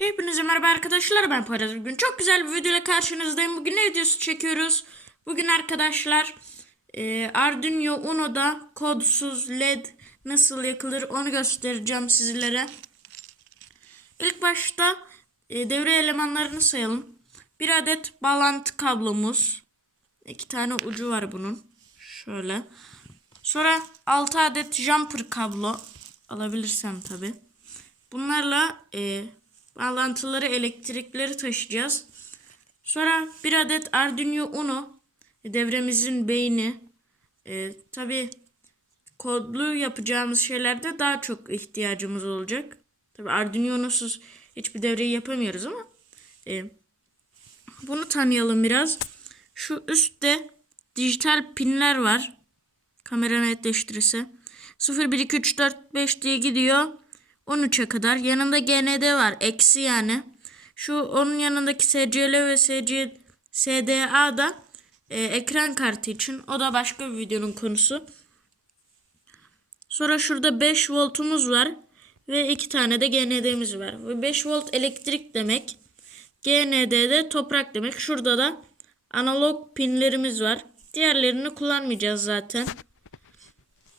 Hepinize merhaba arkadaşlar ben Poyraz. Bugün çok güzel bir videoyla karşınızdayım. Bugün ne videosu çekiyoruz? Bugün arkadaşlar e, Arduino Uno'da kodsuz led nasıl yakılır onu göstereceğim sizlere. İlk başta e, devre elemanlarını sayalım. Bir adet bağlantı kablomuz. İki tane ucu var bunun. Şöyle. Sonra 6 adet jumper kablo alabilirsem tabi. Bunlarla e, bağlantıları elektrikleri taşıyacağız. Sonra bir adet Arduino Uno e, devremizin beyni. E, tabi kodlu yapacağımız şeylerde daha çok ihtiyacımız olacak. Tabi Arduino Uno'suz hiçbir devreyi yapamıyoruz ama e, bunu tanıyalım biraz. Şu üstte dijital pinler var. Kamera netleştirirse. 0, 1, 2, 3, 4, 5 diye gidiyor. 13'e kadar. Yanında GND var. Eksi yani. Şu onun yanındaki SCL ve SC, SDA da e, ekran kartı için. O da başka bir videonun konusu. Sonra şurada 5 voltumuz var. Ve 2 tane de GND'miz var. Ve 5 volt elektrik demek. GND de toprak demek. Şurada da analog pinlerimiz var. Diğerlerini kullanmayacağız zaten.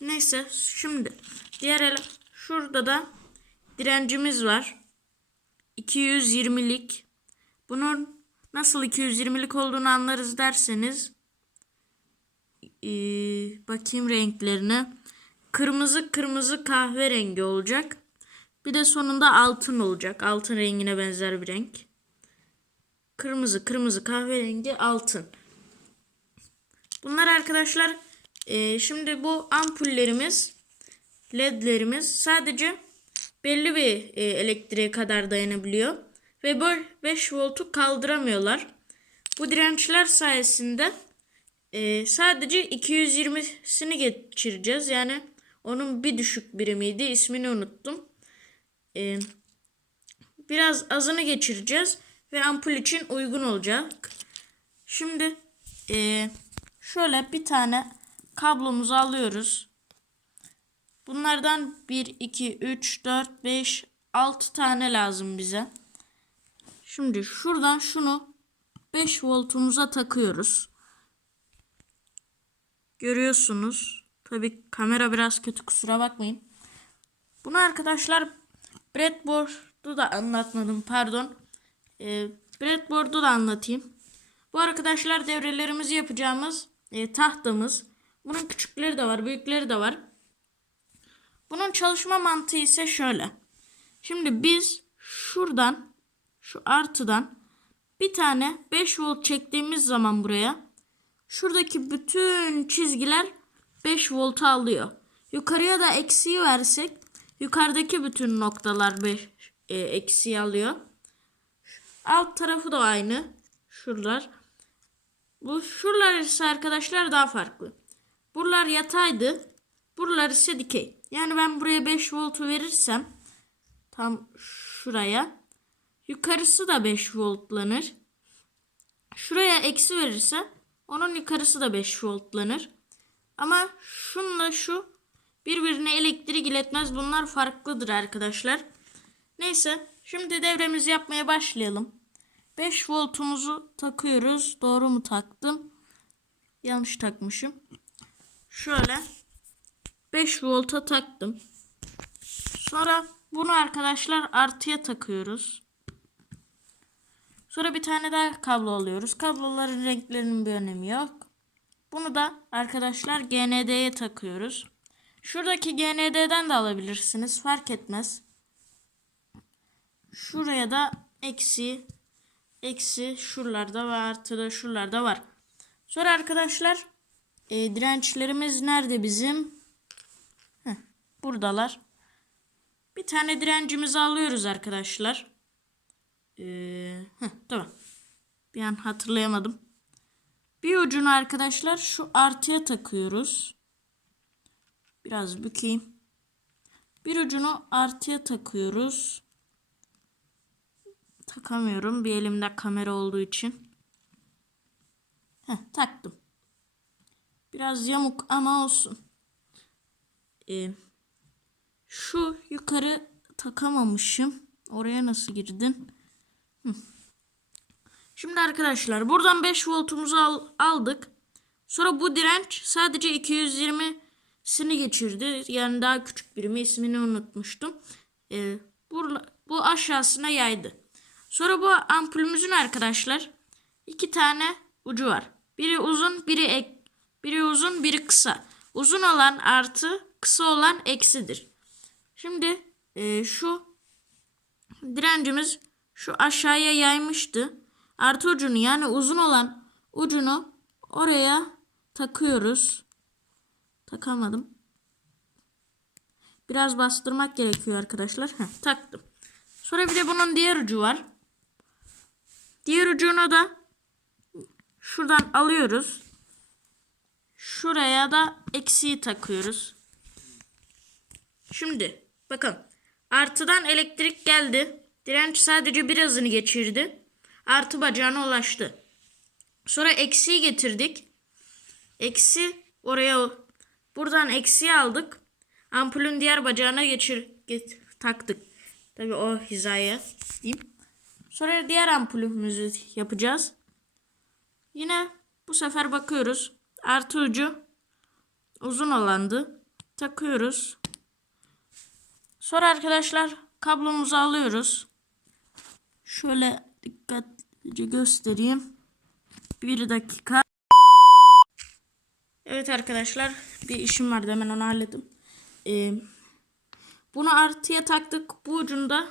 Neyse şimdi diğer ele şurada da direncimiz var. 220'lik. Bunun nasıl 220'lik olduğunu anlarız derseniz ee, bakayım renklerine. Kırmızı kırmızı kahverengi olacak. Bir de sonunda altın olacak. Altın rengine benzer bir renk. Kırmızı kırmızı kahverengi altın. Bunlar arkadaşlar e, şimdi bu ampullerimiz ledlerimiz sadece belli bir e, elektriğe kadar dayanabiliyor. Ve bu 5 voltu kaldıramıyorlar. Bu dirençler sayesinde e, sadece 220'sini geçireceğiz. Yani onun bir düşük birimiydi. İsmini unuttum. E, biraz azını geçireceğiz. Ve ampul için uygun olacak. Şimdi e, şöyle bir tane kablomuzu alıyoruz. Bunlardan 1, 2, 3, 4, 5, 6 tane lazım bize. Şimdi şuradan şunu 5 voltumuza takıyoruz. Görüyorsunuz. Tabi kamera biraz kötü kusura bakmayın. Bunu arkadaşlar breadboard'u da anlatmadım pardon. E, breadboard'u da anlatayım. Bu arkadaşlar devrelerimizi yapacağımız e, tahtamız. Bunun küçükleri de var, büyükleri de var. Bunun çalışma mantığı ise şöyle. Şimdi biz şuradan, şu artıdan bir tane 5 volt çektiğimiz zaman buraya şuradaki bütün çizgiler 5 voltu alıyor. Yukarıya da eksiği versek yukarıdaki bütün noktalar 5 e, eksiği alıyor. Alt tarafı da aynı. Şuralar. Bu şuralar ise arkadaşlar daha farklı. Buralar yataydı. Buralar ise dikey. Yani ben buraya 5 voltu verirsem tam şuraya yukarısı da 5 voltlanır. Şuraya eksi verirse onun yukarısı da 5 voltlanır. Ama şunla şu birbirine elektrik iletmez. Bunlar farklıdır arkadaşlar. Neyse şimdi devremizi yapmaya başlayalım. 5 voltumuzu takıyoruz. Doğru mu taktım? Yanlış takmışım. Şöyle 5 volta taktım. Sonra bunu arkadaşlar artıya takıyoruz. Sonra bir tane daha kablo alıyoruz. Kabloların renklerinin bir önemi yok. Bunu da arkadaşlar GND'ye takıyoruz. Şuradaki GND'den de alabilirsiniz. Fark etmez. Şuraya da eksi eksi şuralarda ve artı da şuralarda var. Sonra arkadaşlar e, dirençlerimiz nerede bizim? Buradalar. Bir tane direncimizi alıyoruz arkadaşlar. Ee, heh, tamam. Bir an hatırlayamadım. Bir ucunu arkadaşlar şu artıya takıyoruz. Biraz bükeyim. Bir ucunu artıya takıyoruz. Takamıyorum. Bir elimde kamera olduğu için. Heh, taktım. Biraz yamuk ama olsun. Ee, şu yukarı takamamışım. Oraya nasıl girdin? Hı. Şimdi arkadaşlar buradan 5 voltumuzu al- aldık. Sonra bu direnç sadece 220'sini geçirdi. Yani daha küçük birimi ismini unutmuştum. Ee, bu aşağısına yaydı. Sonra bu ampulümüzün arkadaşlar iki tane ucu var. Biri uzun, biri ek, biri uzun, biri kısa. Uzun olan artı, kısa olan eksidir. Şimdi e, şu direncimiz şu aşağıya yaymıştı. Artı ucunu yani uzun olan ucunu oraya takıyoruz. Takamadım. Biraz bastırmak gerekiyor arkadaşlar. Heh, taktım. Sonra bir de bunun diğer ucu var. Diğer ucunu da şuradan alıyoruz. Şuraya da eksiği takıyoruz. Şimdi bakın artıdan elektrik geldi. Direnç sadece birazını geçirdi. Artı bacağına ulaştı. Sonra eksiği getirdik. Eksi oraya buradan eksiği aldık. Ampulün diğer bacağına geçir get, taktık. Tabii o hizaya diyeyim. Sonra diğer ampulümüzü yapacağız. Yine bu sefer bakıyoruz. Artı ucu uzun olandı. Takıyoruz. Sonra arkadaşlar kablomuzu alıyoruz. Şöyle dikkatlice göstereyim. Bir dakika. Evet arkadaşlar bir işim vardı hemen onu hallettim. Ee, bunu artıya taktık. Bu ucunda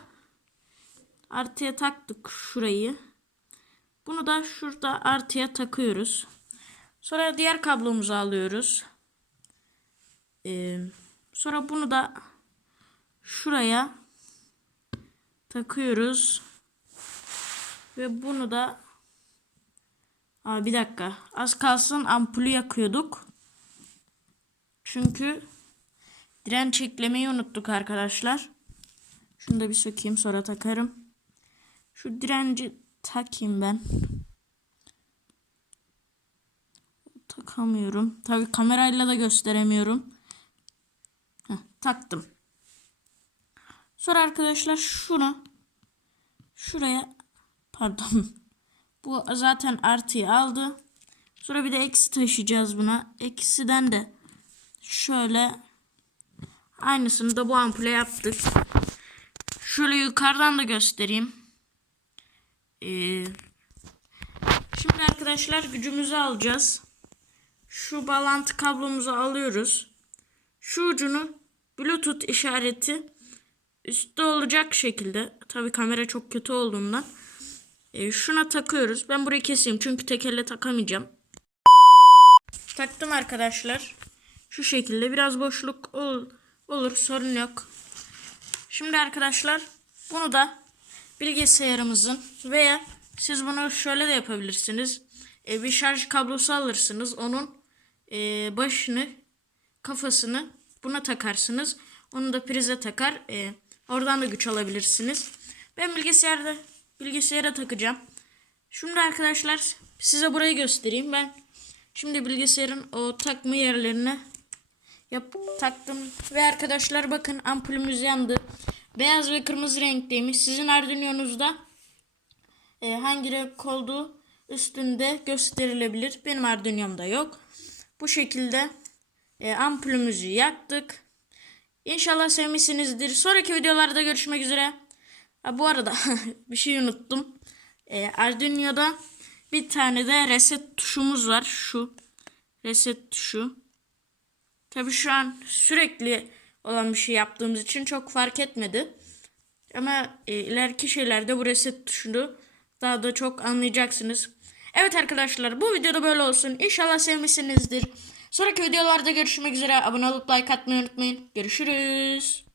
artıya taktık şurayı. Bunu da şurada artıya takıyoruz. Sonra diğer kablomuzu alıyoruz. Ee, sonra bunu da şuraya takıyoruz. Ve bunu da Aa, bir dakika. Az kalsın ampulü yakıyorduk. Çünkü direnç eklemeyi unuttuk arkadaşlar. Şunu da bir sökeyim sonra takarım. Şu direnci takayım ben. Takamıyorum. Tabi kamerayla da gösteremiyorum. Heh, taktım. Sonra arkadaşlar şunu şuraya pardon bu zaten artıyı aldı. Sonra bir de eksi taşıyacağız buna. Eksiden de şöyle aynısını da bu ampule yaptık. Şöyle yukarıdan da göstereyim. Ee, şimdi arkadaşlar gücümüzü alacağız. Şu bağlantı kablomuzu alıyoruz. Şu ucunu Bluetooth işareti üstte olacak şekilde. Tabi kamera çok kötü olduğundan. E, şuna takıyoruz. Ben burayı keseyim çünkü tek elle takamayacağım. Taktım arkadaşlar. Şu şekilde biraz boşluk ol, olur sorun yok. Şimdi arkadaşlar bunu da bilgisayarımızın veya siz bunu şöyle de yapabilirsiniz. E, bir şarj kablosu alırsınız. Onun e, başını kafasını buna takarsınız. Onu da prize takar. E, oradan da güç alabilirsiniz. Ben bilgisayarda bilgisayara takacağım. Şimdi arkadaşlar size burayı göstereyim. Ben şimdi bilgisayarın o takma yerlerine yap taktım ve arkadaşlar bakın ampulümüz yandı. Beyaz ve kırmızı renkteymiş. Sizin Arduino'nuzda e, hangi renk olduğu üstünde gösterilebilir. Benim Arduino'mda yok. Bu şekilde e, ampulümüzü yaktık. İnşallah sevmişsinizdir. Sonraki videolarda görüşmek üzere. Ha, bu arada bir şey unuttum. E, Arduino'da bir tane de reset tuşumuz var. Şu reset tuşu. Tabii şu an sürekli olan bir şey yaptığımız için çok fark etmedi. Ama e, ileriki şeylerde bu reset tuşunu daha da çok anlayacaksınız. Evet arkadaşlar bu videoda böyle olsun. İnşallah sevmişsinizdir. Sonraki videolarda görüşmek üzere. Abone olup like atmayı unutmayın. Görüşürüz.